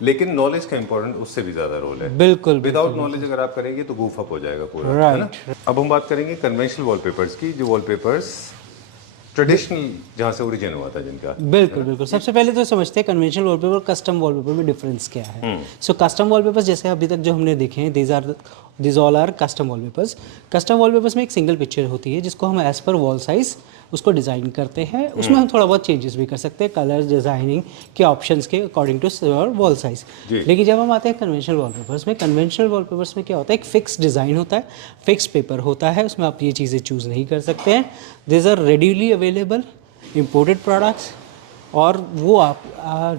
लेकिन नॉलेज का इंपॉर्टेंट उससे भी ज्यादा रोल है। बिल्कुल, विदाउट नॉलेज अगर आप करेंगे तो गूफ अप हो जाएगा पूरा, है ना? अब हम बात करेंगे कन्वेंशनल वॉलपेपर्स की, जो वॉलपेपर्स ट्रेडिशनल जहाँ से ओरिजिन हुआ था जिनका। बिल्कुल बिल्कुल। सबसे पहले तो समझते हैं कन्वेंशनल वॉलपेपर और कस्टम वॉलपेपर में डिफरेंस क्या है। सो कस्टम वॉलपेपर्स जैसे अभी तक जो हमने देखे हैं, this all are custom wallpapers. Custom wallpapers में एक सिंगल पिक्चर होती है जिसको हम एज पर वॉल साइज उसको डिज़ाइन करते हैं। उसमें हम थोड़ा बहुत चेंजेस भी कर सकते हैं, कलर डिज़ाइनिंग के ऑप्शंस के अकॉर्डिंग टू वॉल साइज। लेकिन जब हम आते हैं कन्वेंशनल वॉलपेपर्स में, कन्वेंशनल वॉलपेपर्स में क्या होता है, एक फिक्स डिज़ाइन होता है, फिक्स पेपर होता है, उसमें आप ये चीज़ें चूज़ नहीं कर सकते हैं। This are readily available imported products, और वो आप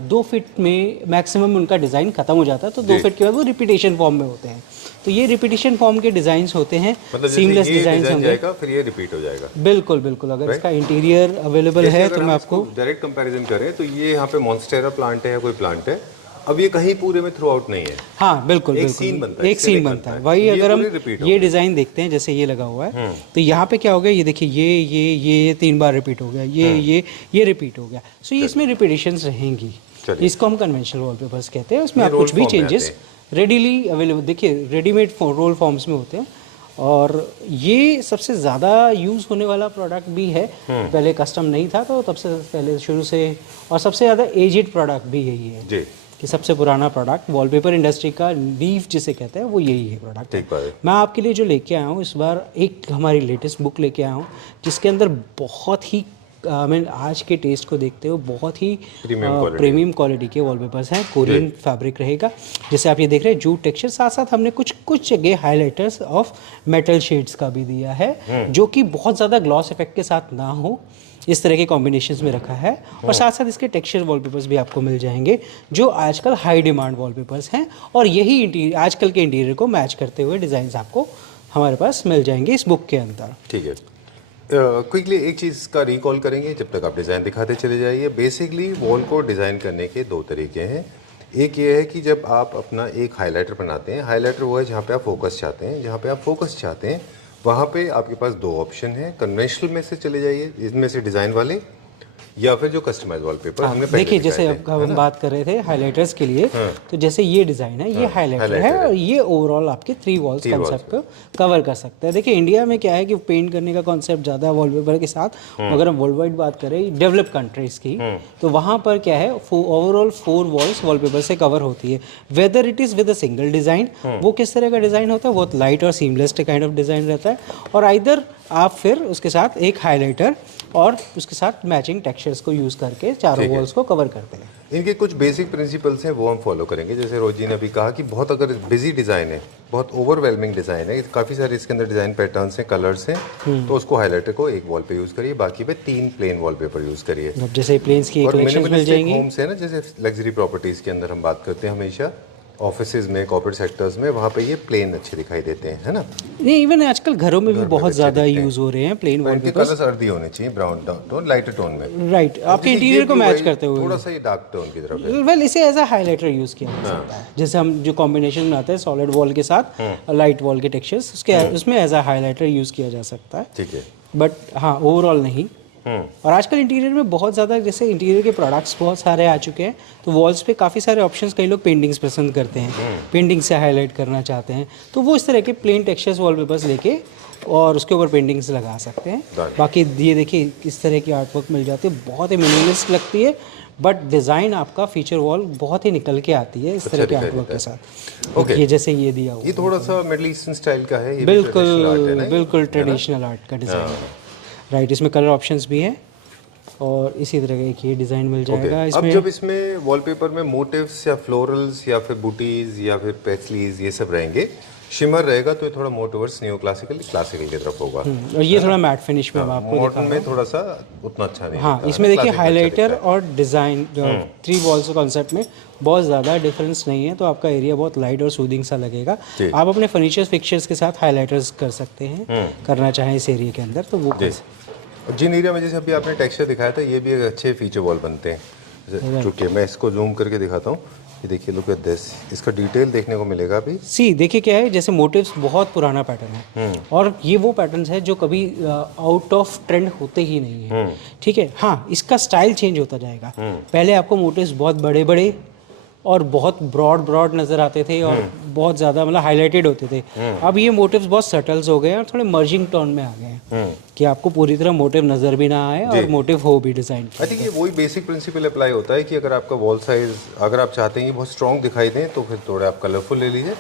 2 फीट में मैक्सिमम उनका डिज़ाइन खत्म हो जाता है, तो 2 फीट के बाद वो रिपीटेशन फॉर्म में होते हैं। तो ये रिपीटेशन फॉर्म के डिज़ाइंस होते हैं, मतलब सीमलेस डिज़ाइंस होंगे, फिर ये रिपीट हो जाएगा। बिल्कुल बिल्कुल। अगर इसका इंटीरियर अवेलेबल है तो मैं आपको डायरेक्ट कंपैरिजन करें तो ये यहाँ पे मॉन्स्टेरा प्लांट है या कोई प्लांट है, अब ये कहीं पूरे में थ्रू आउट नहीं है। हाँ बिल्कुल एक बिल्कुल, सीन बनता है, एक सीन बनता है। वही अगर हम ये डिज़ाइन देखते हैं, जैसे ये लगा हुआ है, तो यहाँ पे क्या हो गया, ये देखिए ये 3 बार रिपीट हो गया, ये रिपीट हो गया। सो ये इसमें रिपीटेशंस रहेंगी, इसको हम कन्वेंशनल वॉलपेपर्स कहते हैं। उसमें आप कुछ भी चेंजेस रेडीली अवेलेबल, देखिए रेडीमेड रोल फॉर्म्स में होते हैं, और ये सबसे ज़्यादा यूज़ होने वाला प्रोडक्ट भी है। पहले कस्टम नहीं था तो तब से पहले शुरू से, और सबसे ज़्यादा एजिड प्रोडक्ट भी यही है जी, कि सबसे पुराना प्रोडक्ट वॉलपेपर इंडस्ट्री का लीफ जिसे कहते हैं वो यही है प्रोडक्ट। ठीक बात है। मैं आपके लिए जो लेके आया हूँ इस बार, एक हमारी लेटेस्ट बुक लेके आया हूँ जिसके अंदर बहुत ही मैं आज के टेस्ट को देखते हुए बहुत ही प्रीमियम क्वालिटी के वॉलपेपर्स हैं। कोरियन फैब्रिक रहेगा, जैसे आप ये देख रहे हैं, जूट टेक्सचर। साथ साथ हमने कुछ जगह हाइलाइटर्स ऑफ मेटल शेड्स का भी दिया है, जो कि बहुत ज़्यादा ग्लॉस इफेक्ट के साथ ना हो, इस तरह के कॉम्बिनेशंस में रखा है। और साथ साथ इसके टेक्सचर वॉलपेपर्स भी आपको मिल जाएंगे, जो आजकल हाई डिमांड वॉलपेपर्स हैं, और यही आजकल के इंटीरियर को मैच करते हुए डिज़ाइन आपको हमारे पास मिल जाएंगे इस बुक के अंदर। ठीक है। क्विकली एक चीज़ का रिकॉल करेंगे जब तक आप डिज़ाइन दिखाते चले जाइए। बेसिकली वॉल को डिज़ाइन करने के 2 तरीके हैं। एक ये है कि जब आप अपना एक हाइलाइटर बनाते हैं, हाइलाइटर वो है जहाँ पे आप फोकस चाहते हैं, जहाँ पे आप फोकस चाहते हैं वहाँ पे आपके पास 2 ऑप्शन हैं। कन्वेंशनल में से चले जाइए, इनमें से डिज़ाइन वाले, या फिर जो कस्टमाइज वॉलपेपर हमने पहले देखिए, जैसे अब हम बात कर रहे थे हाइलाइटर्स के लिए, तो जैसे ये डिज़ाइन है, ये हाइलाइटर है, और ये ओवरऑल आपके 3 वॉल्स कंसेप्ट को कवर कर सकते हैं। देखिए इंडिया में क्या है कि पेंट करने का कॉन्सेप्ट ज़्यादा है वॉलपेपर के साथ। अगर हम वर्ल्ड वाइड बात करें डेवलप कंट्रीज की, तो वहाँ पर क्या है, ओवरऑल 4 वॉल्स वॉलपेपर से कवर होती है। Whether it is with a single design, वो किस तरह का डिज़ाइन होता है, बहुत लाइट और सीमलेस काइंड ऑफ डिज़ाइन रहता है, और आइदर आप फिर उसके साथ एक हाइलाइटर और उसके साथ मैचिंग टेक्सचर्स को यूज़ करके चारों वॉल्स को कवर करते हैं। इनके कुछ बेसिक प्रिंसिपल्स हैं, वो हम फॉलो करेंगे। जैसे रोजी ने अभी कहा कि बहुत अगर बिजी डिज़ाइन है, बहुत ओवरवेलमिंग डिज़ाइन है, काफ़ी सारे इसके अंदर डिज़ाइन पैटर्न्स हैं, कलर्स हैं, तो उसको हाइलाइटर को एक वॉल पे यूज़ करिए, बाकी पे 3 प्लेन वॉलपेपर यूज़ करिए। जैसे प्लेन्स की कलेक्शंस मिल जाएंगी। होम्स है ना, जैसे लग्जरी प्रॉपर्टीज़ के अंदर हम बात करते हैं हमेशा, ऑफिसेज में, कॉर्पोरेट सेक्टर्स में, वहाँ पे ये प्लेन अच्छे दिखाई देते हैं, है ना? नहीं, इवन आजकल घरों में भी बहुत ज़्यादा यूज़ हो रहे हैं प्लेन इनके वॉलपेपर्स। कलर्स अर्दी होने चाहिए, ब्राउन टोन, लाइटर टोन में। राइट, आपके इंटीरियर को मैच करते हुए। थोड़ा सा ये डार्क टोन की तरफ है। वेल, इसे एज अ हाइलाइटर यूज़ किया जा सकता है। जैसे हम जो कॉम्बिनेशन में आता है सॉलिड वॉल के साथ लाइट वॉल के टेक्सचर्स, उसके उसमें एज अ हाइलाइटर यूज़ किया जा सकता है। ठीक है। बट हाँ, ओवरऑल नहीं। और आजकल इंटीरियर में बहुत ज़्यादा, जैसे इंटीरियर के प्रोडक्ट्स बहुत सारे आ चुके हैं, तो वॉल्स पे काफ़ी सारे ऑप्शंस, कई लोग पेंटिंग्स पसंद करते हैं, पेंटिंग से हाईलाइट करना चाहते हैं, तो वो इस तरह के प्लेन टेक्सचर्स वॉलपेपर्स लेके और उसके ऊपर पेंटिंग्स लगा सकते हैं। बाकी ये देखिए इस तरह की आर्टवर्क मिल जाती है, बहुत ही मिनिमलिस्ट लगती है, बट डिज़ाइन आपका फीचर वॉल बहुत ही निकल के आती है इस तरह के आर्टवर्क के साथ। ये जैसे ये दिया हुआ, ये थोड़ा सा मिडिल ईस्टर्न स्टाइल का है, ये बिल्कुल ट्रेडिशनल आर्ट का डिज़ाइन है। राइट, इसमें कलर ऑप्शंस भी हैं और इसी तरह का एक ये डिज़ाइन मिल जाएगा इसमें। अब जब इसमें वॉलपेपर में मोटिव्स या फ्लोरल्स या फिर बूटीज या फिर पेस्लीज ये सब रहेंगे, शिमर रहेगा, तो ये थोड़ा मोर टुवर्ड्स नियो क्लासिकल की तरफ होगा। और ये थोड़ा मैट फिनिश में आपको मॉडर्न में थोड़ा सा उतना अच्छा नहीं। हाँ, इसमें देखिए हाइलाइटर और डिज़ाइन 3 वॉल्स कॉन्सेप्ट में बहुत ज़्यादा डिफरेंस नहीं है, तो आपका एरिया बहुत लाइट और सूदिंग सा लगेगा। आप अपने फर्नीचर्स फिक्चर्स के साथ हाइलाइटर्स कर सकते हैं, करना चाहें इस एरिया के अंदर, तो वो जिन एरिया में जैसे अभी आपने टेक्सचर दिखाया था, ये भी एक अच्छे फीचर वॉल बनते हैं। चूँकि मैं इसको जूम करके दिखाता हूँ, ये देखिए, लुक एट दिस, इसका डिटेल देखने को मिलेगा अभी। सी देखिए क्या है, जैसे मोटिव्स बहुत पुराना पैटर्न है और ये वो पैटर्न्स है जो कभी आउट ऑफ ट्रेंड होते ही नहीं है। ठीक है, हाँ, इसका स्टाइल चेंज होता जाएगा। पहले आपको मोटिव्स बहुत बड़े बड़े और बहुत ब्रॉड नज़र आते थे और बहुत ज़्यादा मतलब हाईलाइटेड होते थे। अब ये मोटिव्स बहुत सटल्स हो गए हैं और थोड़े मर्जिंग टोन में आ गए हैं कि आपको पूरी तरह मोटिव नज़र भी ना आए और मोटिव हो भी डिज़ाइन। आई थिंक ये वही बेसिक प्रिंसिपल अप्लाई होता है कि अगर आपका वॉल साइज, अगर आप चाहते हैं कि बहुत स्ट्रॉन्ग दिखाई दें, तो फिर थोड़ा आप कलरफुल ले लीजिए,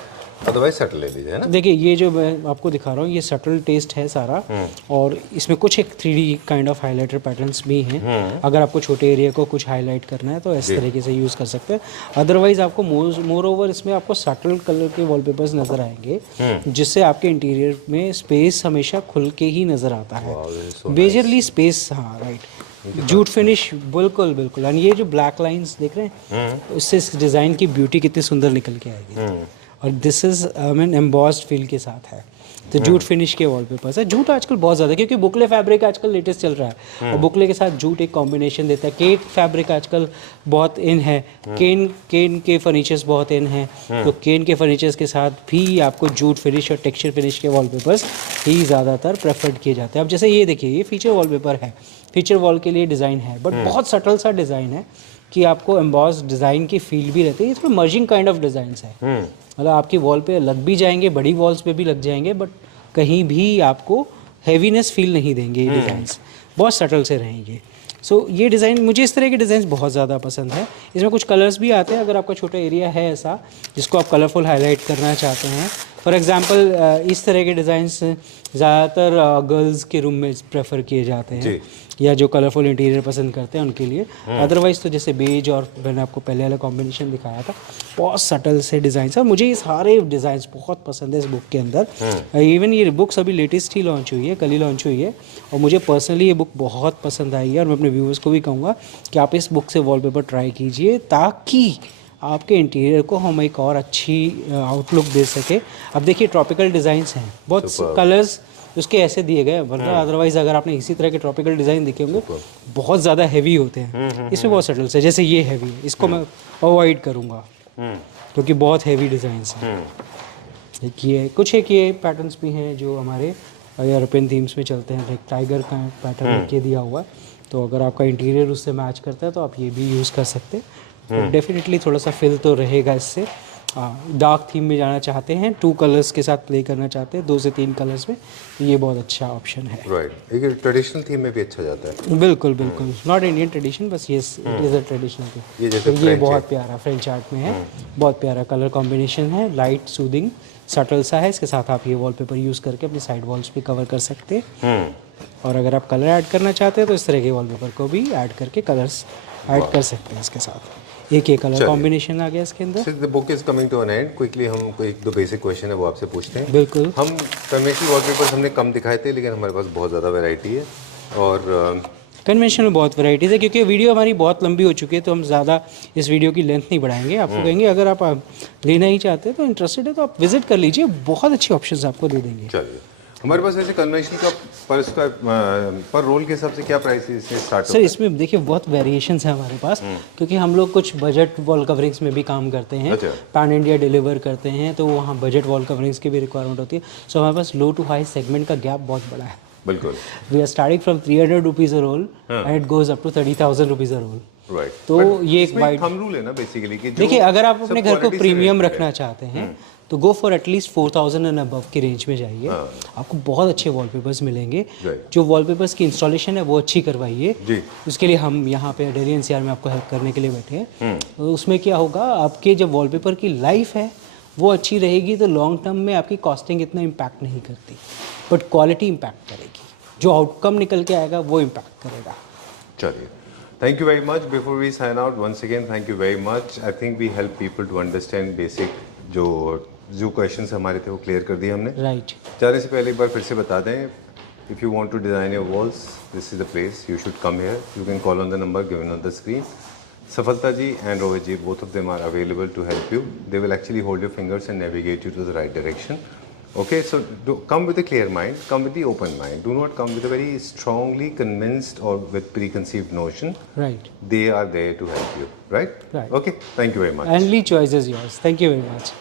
अदरवाइज सटल ले लीजिए, है ना? देखिए ये जो मैं आपको दिखा रहा हूँ, ये सटल टेस्ट है सारा, और इसमें कुछ एक 3D kind of highlighter patterns भी हैं। अगर आपको छोटे एरिया को कुछ हाईलाइट करना है तो इस तरीके से यूज़ कर सकते हैं। अदरवाइज आपको मोर ओवर इसमें आपको सटल कलर के वॉलपेपर्स नज़र आएंगे, जिससे आपके इंटीरियर में स्पेस हमेशा खुल के ही नज़र आता है। मेजरली स्पेस, हाँ राइट, जूट फिनिश, बिल्कुल बिल्कुल। और ये जो ब्लैक लाइंस देख रहे हैं, उससे इस डिज़ाइन की ब्यूटी कितनी सुंदर निकल के आएगी। और this is mean embossed feel के साथ है, तो जूट फिनिश के वॉलपेपर्स है। जूट आजकल बहुत ज़्यादा, क्योंकि बुकले फैब्रिक आजकल लेटेस्ट चल रहा है और बुकले के साथ जूट एक कॉम्बिनेशन देता है। केन फैब्रिक आजकल बहुत इन है, केन के फर्नीचर्स बहुत इन है, तो केन के फर्नीचर्स के साथ भी आपको जूट फिनिश और टेक्सचर फिनिश के वॉलपेपर्स ही ज़्यादातर प्रेफर्ड किए जाते हैं। अब जैसे ये देखिए, ये फीचर वॉलपेपर है, फीचर वॉल के लिए डिज़ाइन है, बट बहुत सटल सा डिज़ाइन है कि आपको एम्बॉस डिज़ाइन की फील भी रहती है। ये थोड़ा मर्जिंग काइंड ऑफ डिज़ाइंस है, मतलब आपकी वॉल पे लग भी जाएंगे, बड़ी वॉल्स पे भी लग जाएंगे, बट कहीं भी आपको हैवीनेस फील नहीं देंगे। ये डिज़ाइंस बहुत सटल से रहेंगे। सो ये डिज़ाइन, मुझे इस तरह के डिज़ाइन बहुत ज़्यादा पसंद है। इसमें कुछ कलर्स भी आते हैं, अगर आपका छोटा एरिया है ऐसा जिसको आप कलरफुल हाईलाइट करना चाहते हैं। फॉर एग्जांपल इस तरह के डिज़ाइंस ज़्यादातर गर्ल्स के रूम में प्रेफर किए जाते हैं, या जो कलरफुल इंटीरियर पसंद करते हैं उनके लिए। अदरवाइज़ तो जैसे बेज और मैंने आपको पहले वाला कॉम्बिनेशन दिखाया था, बहुत सटल से डिज़ाइंस है। मुझे ये सारे डिज़ाइंस बहुत पसंद है इस बुक के अंदर। इवन ये बुक्स अभी लेटेस्ट ही लॉन्च हुई है, कल ही लॉन्च हुई है, और मुझे पर्सनली ये बुक बहुत पसंद आई है। और मैं अपने व्यूअर्स को भी कहूँगा कि आप इस बुक से वॉलपेपर ट्राई कीजिए, ताकि आपके इंटीरियर को हम एक और अच्छी आउटलुक दे सके। अब देखिए ट्रॉपिकल डिज़ाइंस हैं, बहुत कलर्स उसके ऐसे दिए गए, वरना अदरवाइज अगर आपने इसी तरह के ट्रॉपिकल डिज़ाइन देखे होंगे बहुत ज़्यादा हैवी होते हैं। इसमें बहुत सटल से, जैसे ये हैवी है, इसको मैं अवॉइड करूँगा क्योंकि बहुत हैवी डिज़ाइंस हैं। एक ये पैटर्न्स भी हैं जो हमारे यूरोपियन थीम्स में चलते हैं, लाइक टाइगर का पैटर्न के दिया हुआ है, तो अगर आपका इंटीरियर उससे मैच करता है तो आप ये भी यूज़ कर सकते हैं। तो डेफिनेटली थोड़ा सा फिल तो रहेगा इससे। डार्क थीम में जाना चाहते हैं, 2 कलर्स के साथ प्ले करना चाहते हैं, 2 से 3 कलर्स में, तो ये बहुत अच्छा ऑप्शन है। राइट, एक ट्रेडिशनल थीम में भी अच्छा जाता है। बिल्कुल बिल्कुल, नॉट इंडियन ट्रेडिशन, बस ये it is a traditional theme. ये बहुत प्यारा फ्रेंच आर्ट में है, बहुत प्यारा कलर कॉम्बिनेशन है, लाइट सूदिंग सटल सा है। इसके साथ आप ये वॉलपेपर यूज़ करके अपनी साइड वॉल्स भी कवर कर सकते हैं। और अगर आप कलर ऐड करना चाहते हैं तो इस तरह के वॉलपेपर को भी ऐड करके कलर्स ऐड कर सकते हैं इसके साथ। एक कलर कॉम्बिनेशन आ गया इसके अंदर। The book is coming to an end, quickly हम कोई 1-2 बेसिक क्वेश्चन है वो आपसे पूछते हैं। बिल्कुल। हम कन्वेंशनल वॉलपेपर्स हमने कम दिखाए थे, लेकिन हमारे पास बहुत ज़्यादा वैरायटी है, और कन्वेंशन में बहुत वैरायटीज़ है, क्योंकि वीडियो हमारी बहुत लंबी हो चुकी है तो हम ज़्यादा इस वीडियो की लेंथ नहीं बढ़ाएंगे। आपको कहेंगे अगर आप लेना ही चाहते हैं तो इंटरेस्टेड है तो आप विजिट कर लीजिए, बहुत अच्छे ऑप्शंस आपको दे देंगे। चलिए, हमारे पास ऐसे कन्वेंशन का पर रोल के हिसाब से क्या प्राइस से स्टार्ट सर इसमें देखिए बहुत वेरिएशंस है हमारे पास, क्योंकि हम लोग कुछ बजट वॉल कवरिंग्स में भी काम करते हैं, अच्छा। पैन इंडिया डिलीवर करते हैं, तो वहाँ बजट वॉल कवरिंग्स की भी रिक्वायरमेंट होती है। सो हमारे पास लो टू हाई सेगमेंट का गैप बहुत बड़ा है। बिल्कुल, we are starting from 300 rupees a roll and it goes up to 30,000 rupees a roll. Right, तो ये एक वाइड थंब रूल है ना बेसिकली कि देखिए अगर आप अपने घर को प्रीमियम रखना चाहते हैं तो go for at least 4,000 and above की रेंज में जाइए। आपको बहुत अच्छे वॉलपेपर्स मिलेंगे। जो वॉलपेपर्स की इंस्टॉलेशन है वो अच्छी करवाइए। उसके लिए हम यहाँ पे डेली एनसीआर में आपको हेल्प करने के लिए बैठे हैं। तो उसमें क्या होगा, आपके जब वॉलपेपर की लाइफ है वो अच्छी रहेगी तो लॉन्ग टर्म में आपकी कॉस्टिंग इतना इम्पैक्ट नहीं करती, बट क्वालिटी इम्पैक्ट करेगी। जो आउटकम निकल के आएगा वो इम्पैक्ट करेगा। चलिए, thank you very much. Before we sign out, once again thank you very much. I think we help people to understand basic जो क्वेश्चंस हमारे थे वो क्लियर कर दिए हमने। राइट, जाने से पहले एक बार फिर से बता दें, if you want to design your walls, this is the place you should come here. You can call on the number given on the screen. Safalta ji and Rohit ji, both of them are available to help you. They will actually hold your fingers and navigate you to the right direction. Okay, so come with a clear mind, come with the open mind. Do not come with a very strongly convinced or with preconceived notion. right, They are there to help you, right? Right. Okay, thank you very much. only choice is yours. Thank you very much.